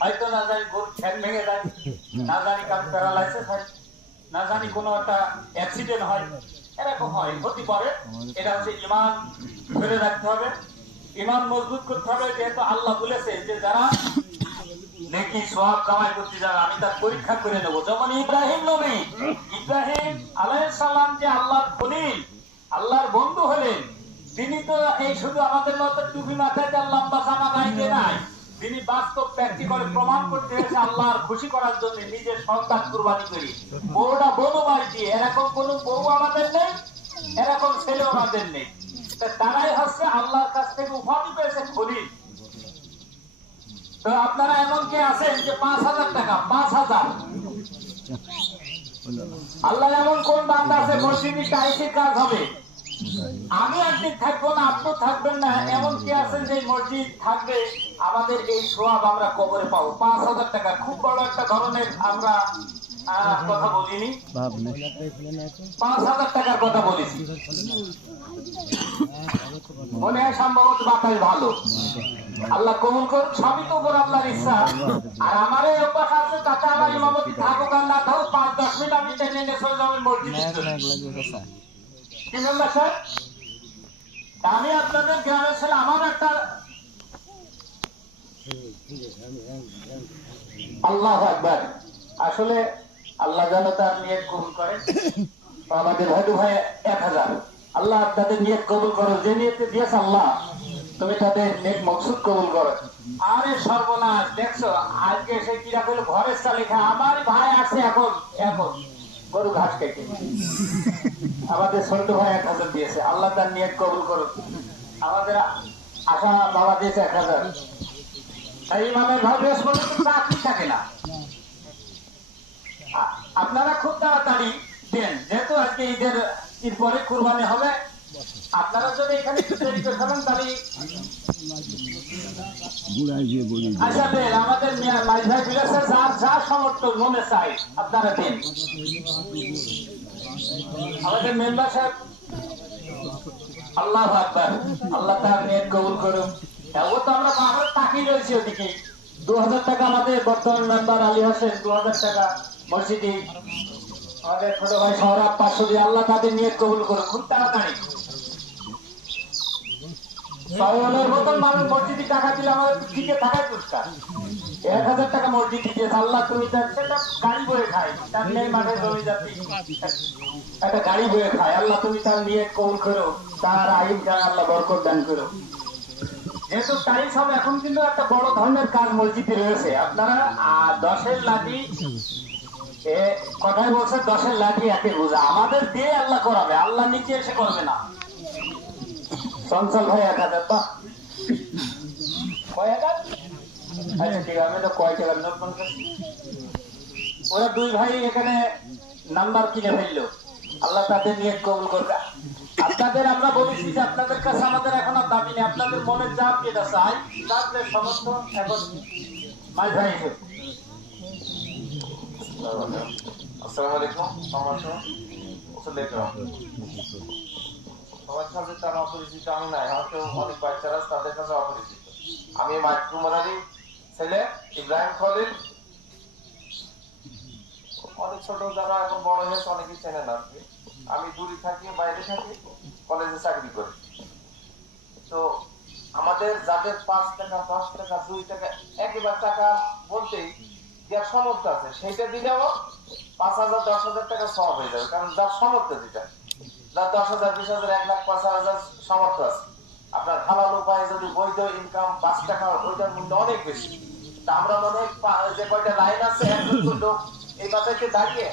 হয়তো না জানি ঠ্যাং ভেঙে যায় না জানি কারও প্যারালাইসিস হয় না জানি কোনো একটা অ্যাক্সিডেন্ট হয় এরকম হয় হতে পারে। এটা হচ্ছে ইমান ধরে রাখতে হবে। ইমান মজবুত করতে হবে যেহেতু আল্লাহ বলেছে যে যারা নেকি সব কামাই করতে যাবে আমি তার পরীক্ষা করে নেব। যেমন ইব্রাহিম নবী ইব্রাহিম আলাইহিস সালাম যে আল্লাহর খলিল আল্লাহর বন্ধু হলেন তিনি তো এই শুধু আমাদের মতো টুপি মাথায় তার লম্বা জামা গাইতে নাই। তিনি বাস্তব প্র্যাকটিক্যাল প্রমাণ করতে হয়েছে আল্লাহর খুশি করার জন্য নিজের সন্তান কুরবানি করি। বউটা বউ বাড়ি দিয়ে, এরকম কোন বউ আমাদের নেই, এরকম ছেলে আমাদের নেই। তারাই হচ্ছে আল্লাহর কাছ থেকে উপাধি পেয়েছেন খলিল। তো আপনারা এমন কে আছেন যে পাঁচ হাজার টাকা, পাঁচ হাজার? আল্লাহ এমন কোন বান্দা আছে, মসজিদে টাইসির কাজ হবে? আমি একদিন থাকব না, আপনি থাকবেন না এমন কি আছেন যে মসজিদ থাকবে, আমাদের এই সোয়াব আমরা কবরে পাবো। পাঁচ হাজার টাকা, খুব বড় একটা ধরনের আমরা কথা বলিনি। পাঁচ হাজার টাকার কথা বলেছি। মনে হয় সম্ভবত বাতাস ভালো। আল্লাহ কবুল করুন সবই তো উপর আল্লাহর ইচ্ছা। আর আমার এই অভ্যাস আছে, তাতে আমার ইমামতি থাকুক, আর না থাকুক, পাঁচ দশ মিনিট আমি টেনে নিয়ে চলে যাবেন মসজিদ। আমি আপনাদের গ্রামের ছেলে আমার একটা আল্লাহ একবার আসলে আল্লাহ যেন তার নিয়ত কবুল করেন। তো আমাদের ভাইটু ভাই এক হাজার। আল্লাহ আপনাদের নিয়ত কবুল করো যে নিয়তে দিয়েছে আল্লাহ, তুমি তাদের নেক মকসুদ কবুল করো। আরে সর্বনাশ, দেখছ, আজকে সে কিরা করল ঘরের তালিকা আমার ভাই আছে এখন এখন। গরু ঘাস কেটে আমাদের ছোট ভাই এক হাজার দিয়েছে। আল্লাহ তার নিয়ত কবুল করুন আমাদের আশা বাবা দিয়েছে এক হাজার। ভাই বৃহস্পতি চাকরি থাকে না। আপনারা খুব তাড়াতাড়ি দেন। যেহেতু আজকে ঈদের ঈদ পরে কুরবানি হবে, আপনারা যদি এখানে দেরি করে ফেলেন তাহলে আচ্ছা দেন আমাদের ভাই বিলেছে যার যা সমর্থন মনে চাই আপনারা দিন। আমাদের মেম্বার সাহেব আল্লাহ আকবার আল্লাহ তার নেট কবুল করুন হ্যাঁ, ও তো আমরা আমরা তাকিয়ে রয়েছি ওদিকে। দু হাজার টাকা আমাদের বর্তমান মেম্বার আলী হোসেন দু হাজার টাকা মসজিদে। আমাদের ছোট ভাই সৌরভ পাঁচশো দিয়ে আল্লাহ তাদের নিয়ত কবুল করুন খুব তাড়াতাড়ি। মানুষ মসজিদে টাকা দিলে দিকে থাকায় পুরস্কার এক হাজার টাকা মসজিদ আল্লাহ তুমি সেটা গাড়ি বয়ে খায়। তার নেই মাঠে জমি একটা গাড়ি বয়ে খায়। আল্লাহ তুমি তার নিয়ে করো। তার আইন আল্লাহ দান করো। যেহেতু তাই সব এখন কিন্তু একটা বড় ধরনের কাজ মসজিদে রয়েছে। আপনারা দশের লাঠি, এ কথাই বলছে দশের লাঠি একে বোঝা। আমাদের দিয়ে আল্লাহ করাবে। আল্লাহ নিচে এসে করবে না। চঞ্চল ভাই এক হাজার কয় হাজার আচ্ছা ঠিক আমি তো কয় নোট ওরা দুই ভাই এখানে নাম্বার কিনে ফেলল। আল্লাহ তাদের নিয়ে কবুল করবে। আপনাদের আমরা বলেছি যে আপনাদের কাছে আমাদের এখন আর দাবি নেই। আপনাদের মনের যা যেটা চাই তাদের সমস্ত এখন মাই ভাই আসসালামু আলাইকুম সম্মানিত আমি ছেলে, ইব্রাহিম খলিল। অনেক ছোট, যারা এখন বড় হয়েছে চেনে না আমি দূরে থাকি, বাইরে থাকি, কলেজে চাকরি করি। তো আমাদের যাদের পাঁচ টাকা, দশ টাকা, দুই টাকা, একবার টাকা বলতেই যার সমর্থ আছে, সেইটা দিলেও পাঁচ হাজার, দশ হাজার টাকা সব হয়ে যাবে, কারণ যার সমর্থ যেটা। যার দশ হাজার বিশ হাজার এক লাখ পাঁচ হাজার সমর্থ আছে। আপনার হালাল উপায়ে যদি বৈধ ইনকাম পাঁচ টাকা ওইটার মূল্য অনেক বেশি। তা আমরা মনে যে কয়টা লাইন আছে লোক এই দাঁড়িয়ে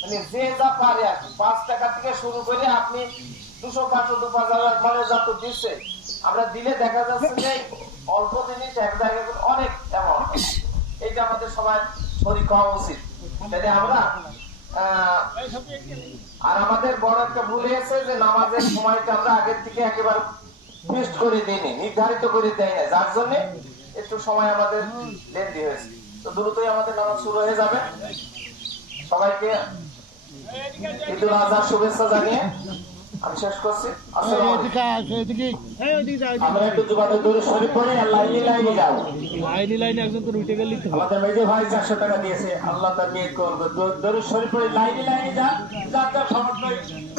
মানে যে যা পারে আর কি। পাঁচ টাকা থেকে শুরু করে আপনি দুশো পাঁচশো দু পাঁচ হাজার মানে যত দিচ্ছে আমরা দিলে দেখা যাচ্ছে যে অল্প জিনিস এক জায়গায় অনেক অ্যামাউন্ট এইটা আমাদের সবাই শরীর হওয়া উচিত। যাতে আমরা আহ, আর আমাদের বড় একটা ভুল হয়েছে যে নামাজের সময়টা আমরা আগের থেকে একেবারে বেস্ট করে দিইনি, নির্ধারিত করে দেয় না যার জন্য একটু সময় আমাদের লেন্দি হয়েছে। তো দ্রুতই আমাদের নামাজ শুরু হয়ে যাবে। সবাইকে ঈদুল আজহার শুভেচ্ছা জানিয়ে আমি শেষ করছি। আমরা একটু যুগাতে দূরে শরীর পড়ে আর লাইনে লাইনে যাও। লাইনে লাইনে একজন করে উঠে গেলি তো আমাদের মেজে ভাই চারশো টাকা দিয়েছে। আল্লাহ তার নিয়ে করবে দরুদ শরীফ পড়ে লাইনে লাইনে যান। যার যার সমর্থ